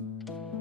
you